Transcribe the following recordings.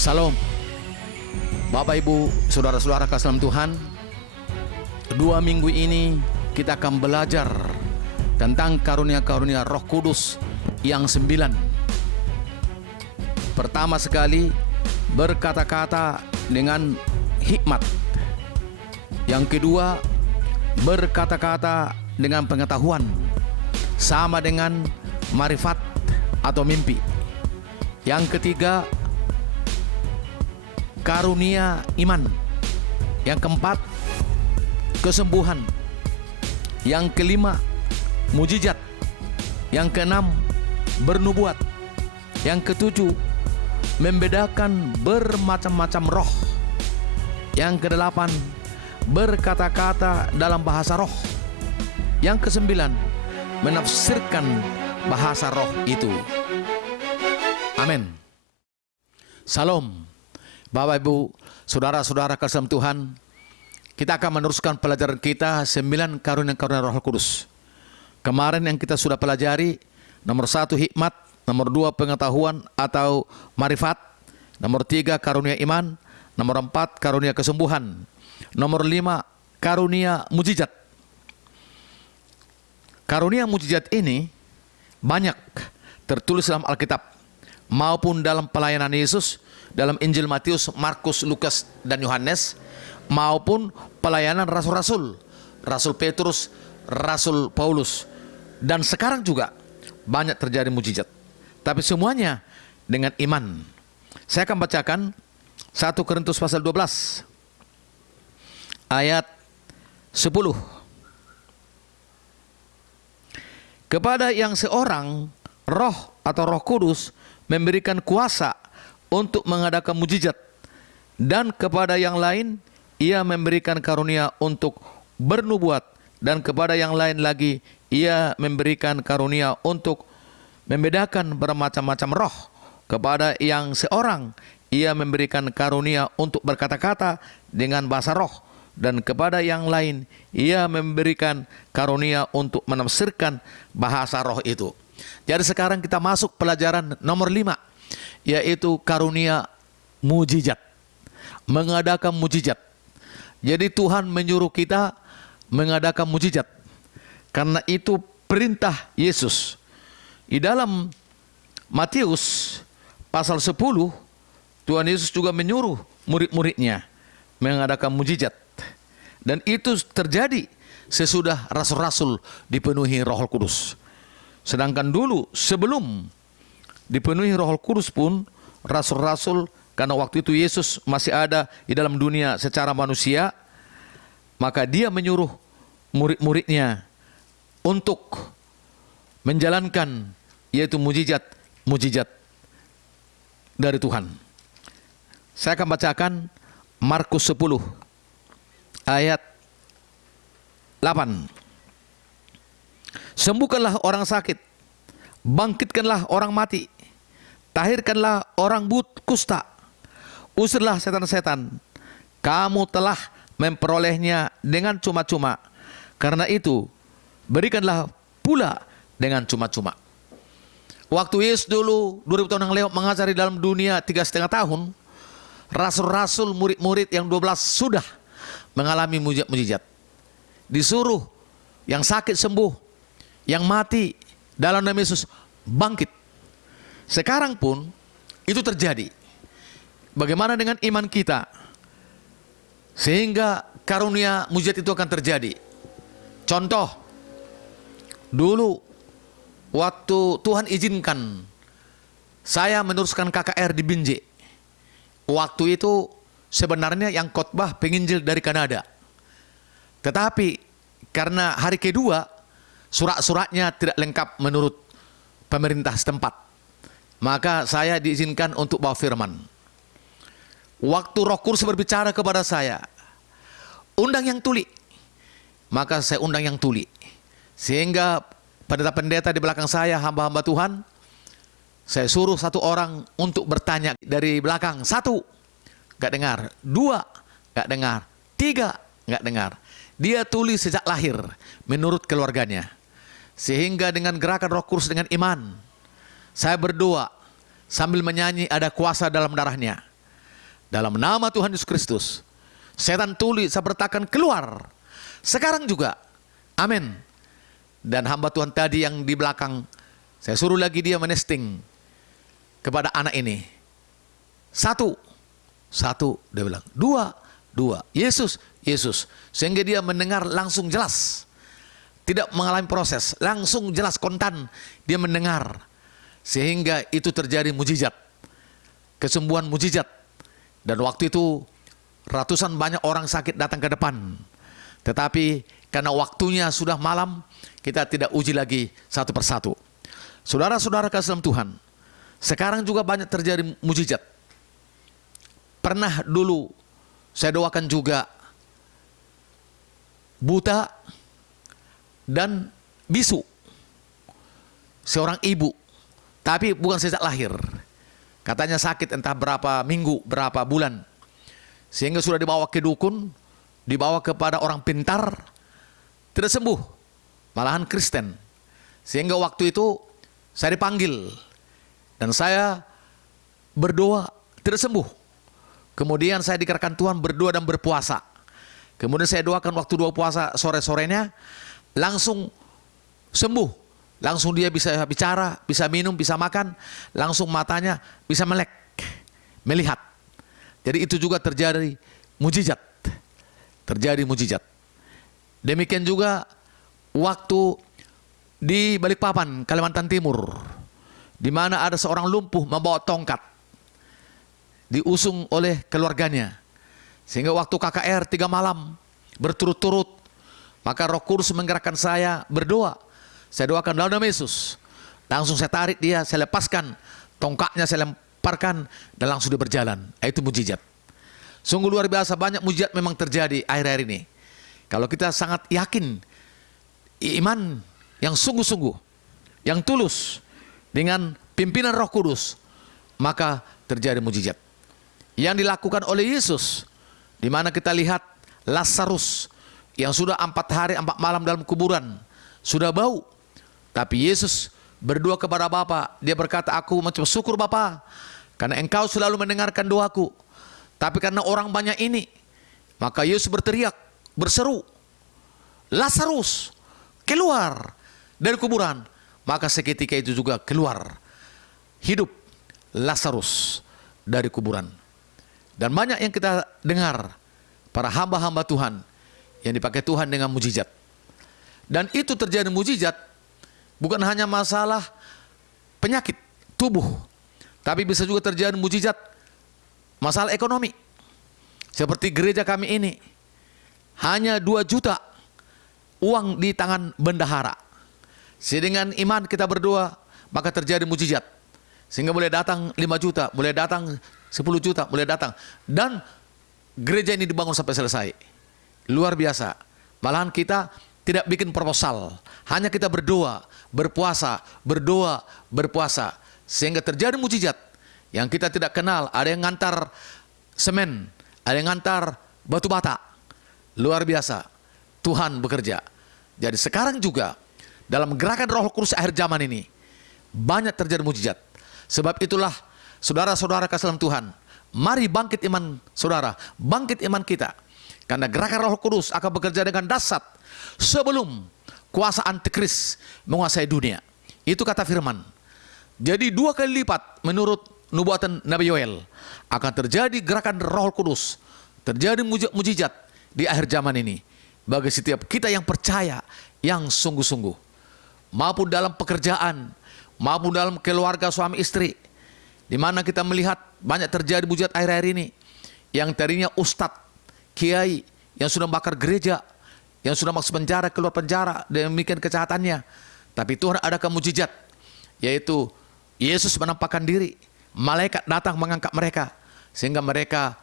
Salam, Bapak Ibu, Saudara-saudara kasih dalam Tuhan. 2 minggu ini kita akan belajar tentang karunia-karunia Roh Kudus yang 9. Pertama sekali, berkata-kata dengan hikmat. Yang kedua, berkata-kata dengan pengetahuan, sama dengan marifat atau mimpi. Yang ketiga, karunia iman. Yang keempat, kesembuhan. Yang kelima, mujizat. Yang keenam, bernubuat. Yang ketujuh, membedakan bermacam-macam roh. Yang kedelapan, berkata-kata dalam bahasa roh. Yang kesembilan, menafsirkan bahasa roh itu. Amin. Salam, Bapak Ibu, Saudara-saudara kasih dalam Tuhan. Kita akan meneruskan pelajaran kita 9 karunia-karunia Roh Kudus. Kemarin yang kita sudah pelajari, nomor 1 hikmat, nomor 2 pengetahuan atau marifat, nomor 3 karunia iman, nomor 4 karunia kesembuhan, nomor 5 karunia mujizat. Karunia mujizat ini banyak tertulis dalam Alkitab maupun dalam pelayanan Yesus, dalam Injil Matius, Markus, Lukas, dan Yohanes, maupun pelayanan rasul-rasul, Rasul Petrus, Rasul Paulus, dan sekarang juga banyak terjadi mujizat. Tapi semuanya dengan iman. Saya akan bacakan 1 Korintus pasal 12 ayat 10. Kepada yang seorang roh atau Roh Kudus memberikan kuasa untuk mengadakan mujizat, dan kepada yang lain ia memberikan karunia untuk bernubuat, dan kepada yang lain lagi ia memberikan karunia untuk membedakan bermacam-macam roh. Kepada yang seorang ia memberikan karunia untuk berkata-kata dengan bahasa roh, dan kepada yang lain ia memberikan karunia untuk menafsirkan bahasa roh itu. Jadi sekarang kita masuk pelajaran nomor 5, yaitu karunia mujizat, mengadakan mujizat. Jadi Tuhan menyuruh kita mengadakan mujizat, karena itu perintah Yesus. Di dalam Matius pasal 10, Tuhan Yesus juga menyuruh murid-muridnya mengadakan mujizat. Dan itu terjadi sesudah rasul-rasul dipenuhi Roh Kudus. Sedangkan dulu sebelum dipenuhi Roh Kudus pun, rasul-rasul, karena waktu itu Yesus masih ada di dalam dunia secara manusia, maka dia menyuruh murid-muridnya untuk menjalankan, yaitu mujizat dari Tuhan. Saya akan bacakan Markus 10 ayat 8. Sembuhkanlah orang sakit, bangkitkanlah orang mati, tahirkanlah orang kusta, usirlah setan-setan. Kamu telah memperolehnya dengan cuma-cuma, karena itu berikanlah pula dengan cuma-cuma. Waktu Yesus dulu 2000 tahun yang lewat mengajari dalam dunia 3,5 tahun, rasul-rasul, murid-murid yang 12 sudah mengalami mujizat. Disuruh yang sakit sembuh, yang mati dalam nama Yesus bangkit. Sekarang pun itu terjadi. Bagaimana dengan iman kita sehingga karunia mujizat itu akan terjadi? Contoh, dulu waktu Tuhan izinkan saya meneruskan KKR di Binjai, waktu itu sebenarnya yang khotbah penginjil dari Kanada. Tetapi karena hari kedua surat-suratnya tidak lengkap menurut pemerintah setempat, maka saya diizinkan untuk bawa firman. Waktu Roh Kudus berbicara kepada saya, undang yang tuli, maka saya undang yang tuli. Sehingga pendeta-pendeta di belakang saya, hamba-hamba Tuhan, saya suruh satu orang untuk bertanya dari belakang. 1, gak dengar. 2, gak dengar. 3, gak dengar. Dia tulis sejak lahir menurut keluarganya. Sehingga dengan gerakan Roh Kudus dengan iman, saya berdoa sambil menyanyi, ada kuasa dalam darahnya. Dalam nama Tuhan Yesus Kristus, setan tuli saya bertakan keluar. Sekarang juga. Amin. Dan hamba Tuhan tadi yang di belakang, saya suruh lagi dia menesting kepada anak ini. Satu, dia bilang. Dua, Yesus. Sehingga dia mendengar langsung jelas. Tidak mengalami proses, langsung jelas kontan dia mendengar. Sehingga itu terjadi mujizat. Kesembuhan mujizat. Dan waktu itu ratusan banyak orang sakit datang ke depan. Tetapi karena waktunya sudah malam, kita tidak uji lagi satu persatu. Saudara-saudara kasih dalam Tuhan, sekarang juga banyak terjadi mujizat. Pernah dulu saya doakan juga buta dan bisu. Seorang ibu, tapi bukan sejak lahir. Katanya sakit entah berapa minggu, berapa bulan. Sehingga sudah dibawa ke dukun, dibawa kepada orang pintar, tidak sembuh. Malahan Kristen. Sehingga waktu itu saya dipanggil. Dan saya berdoa, tidak sembuh. Kemudian saya dikerahkan Tuhan berdoa dan berpuasa. Kemudian saya doakan waktu doa puasa sore-sorenya, langsung sembuh. Langsung dia bisa bicara, bisa minum, bisa makan. Langsung matanya bisa melek, melihat. Jadi itu juga terjadi mujizat. Terjadi mujizat. Demikian juga waktu di Balikpapan, Kalimantan Timur, di mana ada seorang lumpuh membawa tongkat, diusung oleh keluarganya. Sehingga waktu KKR 3 malam berturut-turut, maka Roh Kudus menggerakkan saya berdoa. Saya doakan dalam nama Yesus. Langsung saya tarik dia, saya lepaskan tongkatnya, saya lemparkan, dan langsung dia berjalan. Itu mujizat. Sungguh luar biasa, banyak mujizat memang terjadi akhir-akhir ini. Kalau kita sangat yakin, iman yang sungguh-sungguh, yang tulus, dengan pimpinan Roh Kudus, maka terjadi mujizat. Yang dilakukan oleh Yesus, di mana kita lihat Lazarus yang sudah 4 hari 4 malam dalam kuburan, sudah bau. Tapi Yesus berdoa kepada Bapa. Dia berkata, aku mengucap syukur Bapa, karena Engkau selalu mendengarkan doaku. Tapi karena orang banyak ini, maka Yesus berteriak, berseru, Lazarus, keluar dari kuburan. Maka seketika itu juga keluar hidup Lazarus dari kuburan. Dan banyak yang kita dengar, para hamba-hamba Tuhan yang dipakai Tuhan dengan mujizat. Dan itu terjadi mujizat bukan hanya masalah penyakit tubuh, tapi bisa juga terjadi mujizat masalah ekonomi. Seperti gereja kami ini, hanya 2 juta uang di tangan bendahara. Sedangkan iman kita berdoa, maka terjadi mujizat. Sehingga boleh datang 5 juta, boleh datang 10 juta, boleh datang. Dan gereja ini dibangun sampai selesai. Luar biasa. Malahan kita tidak bikin proposal. Hanya kita berdoa, berpuasa, berdoa, berpuasa. Sehingga terjadi mujizat yang kita tidak kenal. Ada yang ngantar semen, ada yang ngantar batu bata. Luar biasa. Tuhan bekerja. Jadi sekarang juga dalam gerakan Roh Kudus akhir zaman ini banyak terjadi mujizat. Sebab itulah saudara-saudara kasih dalam Tuhan, mari bangkit iman saudara, bangkit iman kita. Karena gerakan Roh Kudus akan bekerja dengan dahsyat sebelum kuasa antikris menguasai dunia. Itu kata firman. Jadi 2 kali lipat menurut nubuatan Nabi Yoel akan terjadi gerakan Roh Kudus, terjadi mujizat di akhir zaman ini bagi setiap kita yang percaya, yang sungguh-sungguh, maupun dalam pekerjaan, maupun dalam keluarga suami istri, di mana kita melihat banyak terjadi mujizat akhir-akhir ini. Yang tadinya ustadz, kiai yang sudah bakar gereja, yang sudah masuk penjara, keluar penjara, demikian kejahatannya. Tapi Tuhan adakan mujizat, yaitu Yesus menampakkan diri, malaikat datang mengangkat mereka, sehingga mereka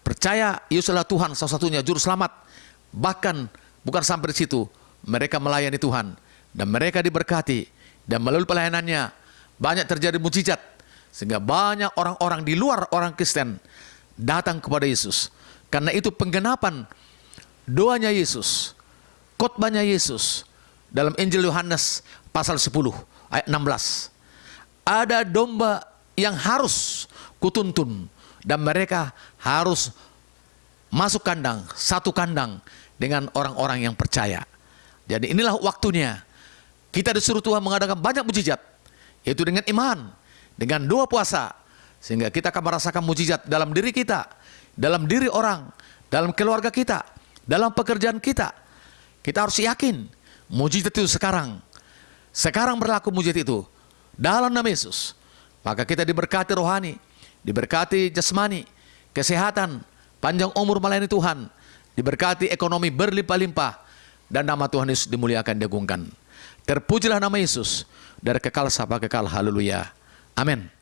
percaya Yesus adalah Tuhan, salah satunya juru selamat. Bahkan bukan sampai di situ, mereka melayani Tuhan dan mereka diberkati, dan melalui pelayanannya banyak terjadi mujizat, sehingga banyak orang-orang di luar orang Kristen datang kepada Yesus. Karena itu penggenapan doanya Yesus, khotbahnya Yesus dalam Injil Yohanes pasal 10 ayat 16. Ada domba yang harus kutuntun, dan mereka harus masuk kandang, satu kandang dengan orang-orang yang percaya. Jadi inilah waktunya kita disuruh Tuhan mengadakan banyak mujizat, yaitu dengan iman, dengan doa puasa, sehingga kita akan merasakan mujizat dalam diri kita, dalam diri orang, dalam keluarga kita, dalam pekerjaan kita. Kita harus yakin mujizat itu sekarang berlaku mujizat itu dalam nama Yesus. Maka kita diberkati rohani, diberkati jasmani, kesehatan, panjang umur melayani Tuhan, diberkati ekonomi berlimpah-limpah, dan nama Tuhan Yesus dimuliakan, diagungkan. Terpujilah nama Yesus dari kekal sampai kekal. Haleluya. Amin.